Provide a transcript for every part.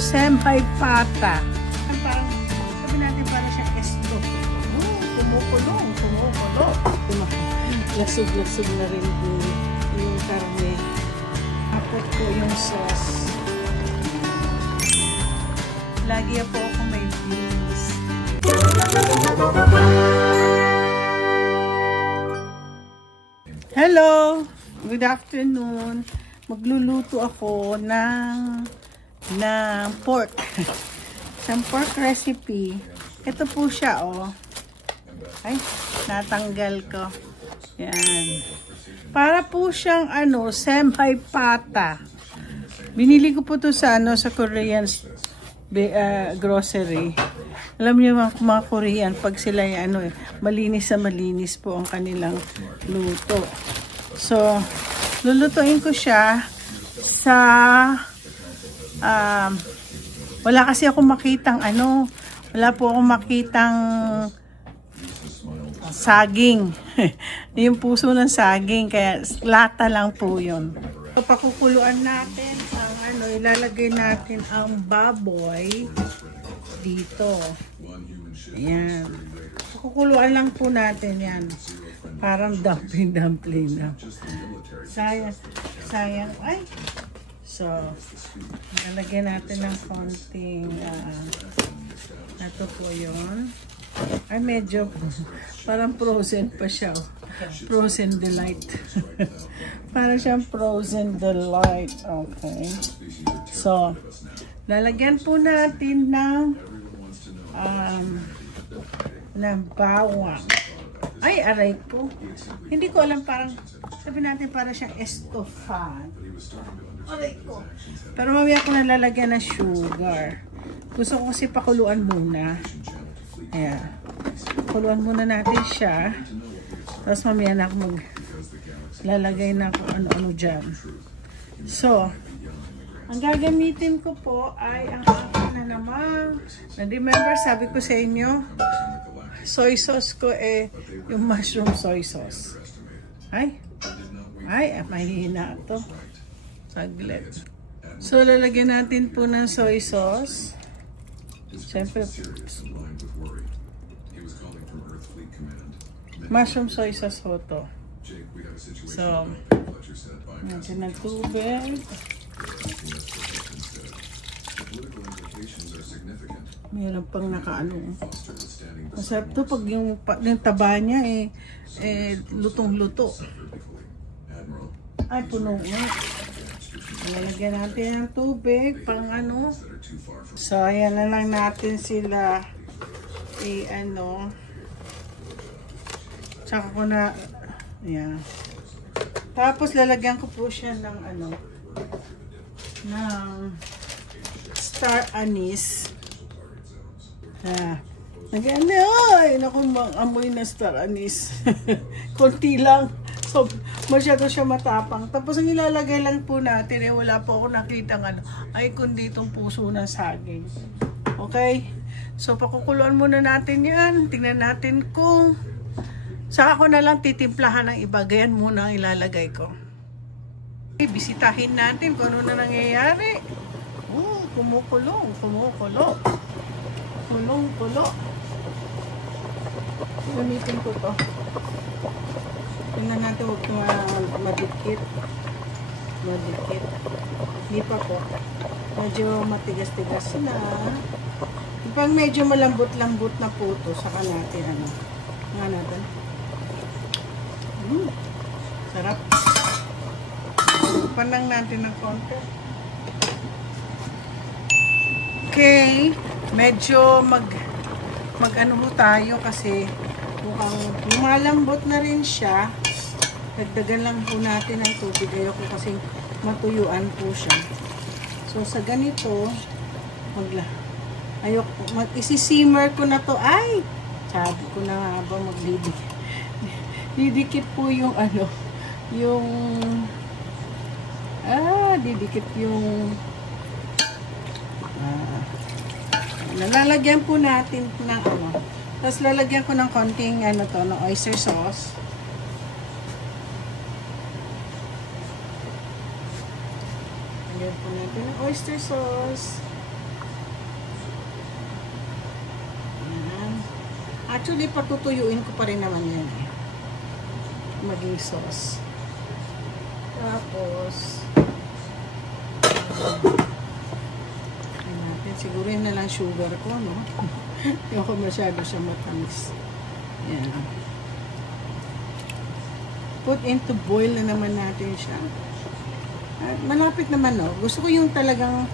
semi-pata. Parang, sabi natin parang siyang esto. Kumukulong. Lasog-lasog na rin yung karne. Tapos ko yung sauce. Lagi po ako may beans. Hello! Good afternoon. Magluluto ako ng pork. Isang pork recipe. Ito po siya, oh. Ay, natanggal ko. Yan. Para po siyang, semi-pata. Binili ko po to sa, sa Korean grocery. Alam niyo mga Korean, pag sila malinis na malinis po ang kanilang luto. So, lulutuin ko siya sa wala kasi ako makitang wala po akong makitang saging. Yung puso ng saging, kaya lata lang po yun. So, pakukuluan natin ang ilalagay natin ang baboy dito. Ayan. Pakukuluan lang po natin yan. Parang dumpling na. Sayang. Ay! So, nalagyan natin ng konting ito po yun. Ay, medyo parang frozen pa siya. Frozen delight. Parang siyang frozen delight. Okay. So, lalagyan po natin ng bawang. Ay, aray po. Hindi ko alam, parang sabi natin parang siyang estofan. Aray ko. Pero mamaya ko nalalagyan ng sugar. Gusto ko kasi pakuluan muna. Ayan. Pakuluan muna natin siya. Tapos mamaya na ako maglalagay na kung ano-ano dyan. So, ang gagamitin ko po ay ang akin na naman. Na-remember, sabi ko sa inyo, soy sauce ko yung mushroom soy sauce. Ay, mahihina ito. Saglit. So, lalagyan natin po ng soy sauce. Siyempre, mushroom soy sauce po ito. So, natin ng tubig. Meron pang nakaano. Masarap to pag yung taba niya lutong-luto. Ay, puno nga. Lalagyan natin ng tubig pang So, ayan na lang natin sila tsaka ko na ayan. Tapos lalagyan ko po siya ng ng star anise. Naku, amoy na star anise. Konti lang. So, masyado siya matapang. Tapos ang ilalagay lang po natin, wala po ako nakitang ay kundi itong puso ng saging. Okay? So, pakukuluan muna natin yan. Tingnan natin kung saka ko na lang titimplahan ng iba. Ganyan muna ang ilalagay ko. Okay, bisitahin natin kung ano na nangyayari. Kumukulong. Kulong. Gamitin ko to. Tingnan natin huwag madikit. Hindi pa po. Medyo matigas-tigas na. Pag medyo malambot-lambot na po ito, saka natin sarap. Panang natin ng konti. Okay. Medyo mag-ano tayo kasi mukhang lumalambot na rin siya. Dagdagan lang po natin ng tubig. Ayoko kasi matuyuan po siya. So, sa ganito, isi-simmer ko na to. Ay! Sabi ko na nga ba maglidikit. Didikit po yung didikit yung nalalagyan po natin ng tapos lalagyan ko ng konting oyster sauce. Lagyan po natin ng oyster sauce. Actually, patutuyuin ko pa rin naman yan eh. Maging sauce. Tapos, natin. Siguro yun na lang sugar ko, no? Yung ko masyado siya matamis. Yan. Put into boil na naman natin siya. At malapit naman, no? Gusto ko yung talagang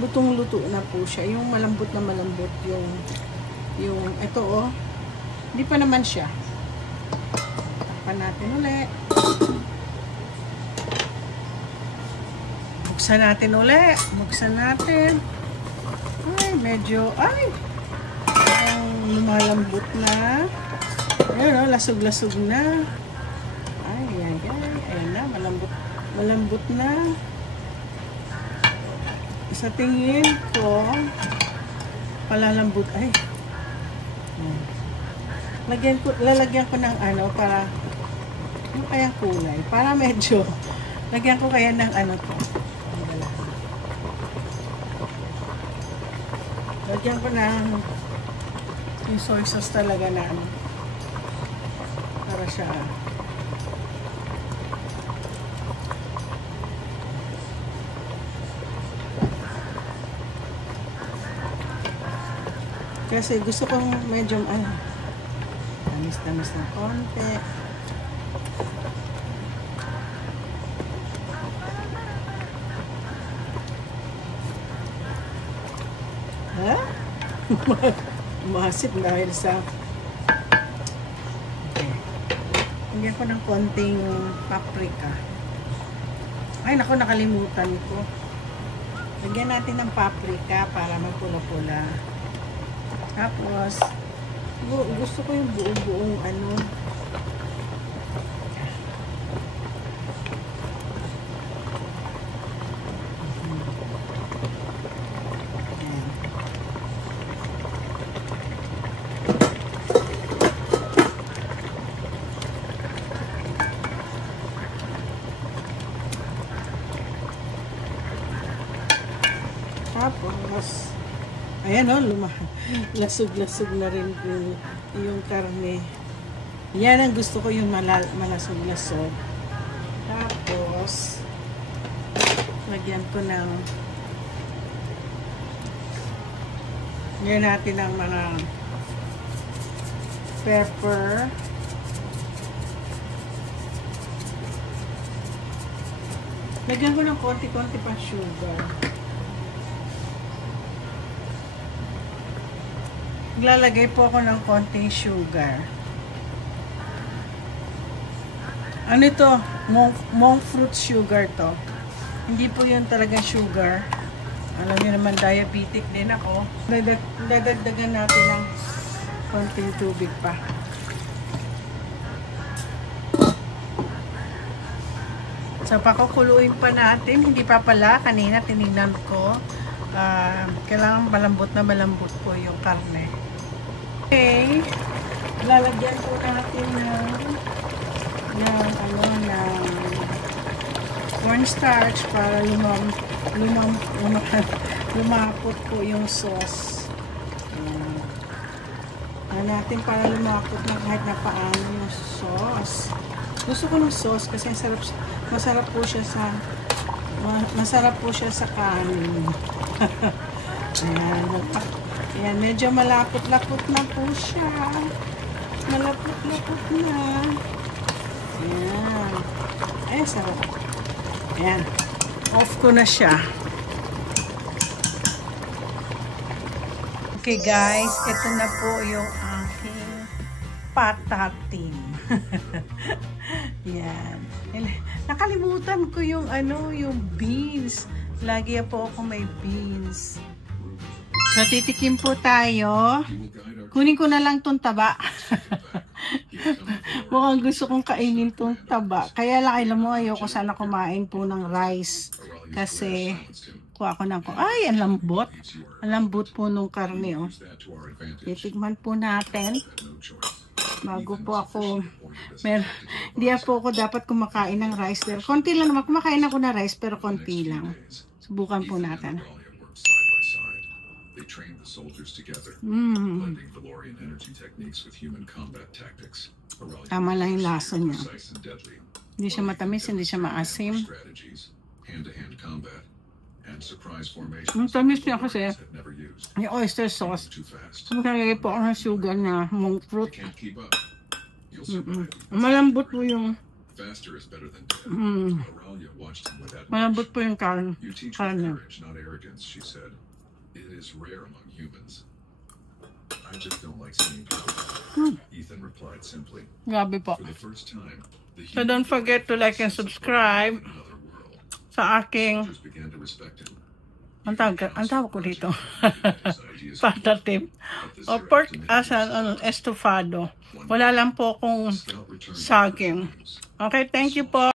lutong-luto na po siya. Yung malambot na malambot. Yung ito, oh. Hindi pa naman siya. Takpan natin ulit. Buksan natin ulit. Buksan natin. Ay, medyo, lumalambot na. Ayun, oh, lasog-lasog na. Ay. Ayan na, malambot na. Sa tingin ko, palalambot. Ay. Lalagyan ko ng ano para ano kayang kulay. Para medyo lagyan ko kaya ng ano to. Lagyan ko ng yung soy sauce talaga na ano. Para siya kasi gusto kong medyo tamis-tamis na konti. Ha? Masit dahil sa Lagyan ko ng konting paprika. Ay, naku, nakalimutan ko. Lagyan natin ng paprika para magpula-pula. Tapos, gusto ko yung buong-buong ano. Tapos, ayan o, lasog-lasog na rin yung karne. Yan ang gusto ko, yung malasog-lasog. Tapos, lagyan ko ng natin ng mga pepper. Lagyan ko ng konti-konti pa sugar. Maglalagay po ako ng konting sugar. Ano ito? Monk fruit sugar to. Hindi po yun talagang sugar. Alam niyo naman, diabetic din ako. Dadagdagan natin ng konting tubig pa. So, pakukuluin pa natin. Hindi pa pala. Kanina tinignan ko. Kailangan malambot na malambot po yung karne. Okay, lalagyan po natin ng cornstarch para lumapot po yung sauce. Natin para lumapot na kahit na paano yung sauce. Gusto ko ng sauce kasi masarap po siya sa kanin. Ayan, medyo malapot-lapot na po siya. Malapot-lapot na. Ayan. Ay, sarap. Ayan. Off ko na siya. Okay guys, ito na po yung aking patatim. Ayan. Nakalimutan ko yung yung beans. Lagi po ako may beans. So, titikim po tayo. Kunin ko na lang tong taba. Mukhang gusto kong kainin tong taba. Kaya lang, alam mo, ayoko sana kumain po ng rice. Kasi, kuha ko ng ay, ang lambot. Ang lambot po nung karne, oh. Titikman po natin. Bago po ako, hindi po ako dapat kumakain ng rice. Pero konti lang naman. Kumakain ako ng rice, pero konti lang. Subukan po natin. They trained the soldiers together, blending Valorian energy techniques with human combat tactics. Aurelian Tama lang yung lasa niya. precise and deadly. Hindi siya matamis, hindi siya maasim. Strategies, hand-to-hand combat, and surprise formations. Ang tamis niya kasi, had never used. yung oyster sauce. Too fast. Magkakagay po ako ng sugar na monk fruit. You can't keep up. You'll survive. Malambot po yung, Faster is better than death. Aurelia watched him with malambot admiration. po yung You teach with karne. courage, not arrogance, she said. It is rare among humans. I just don't like seeing people die. Ethan replied simply. Grabe po. For the first time, the So don't forget to like and subscribe another world. sa aking, Soldiers began to respect him. ang tawag ko dito, pata tip. O pork as an estofado. Wala lang po akong saging. Okay, thank you po.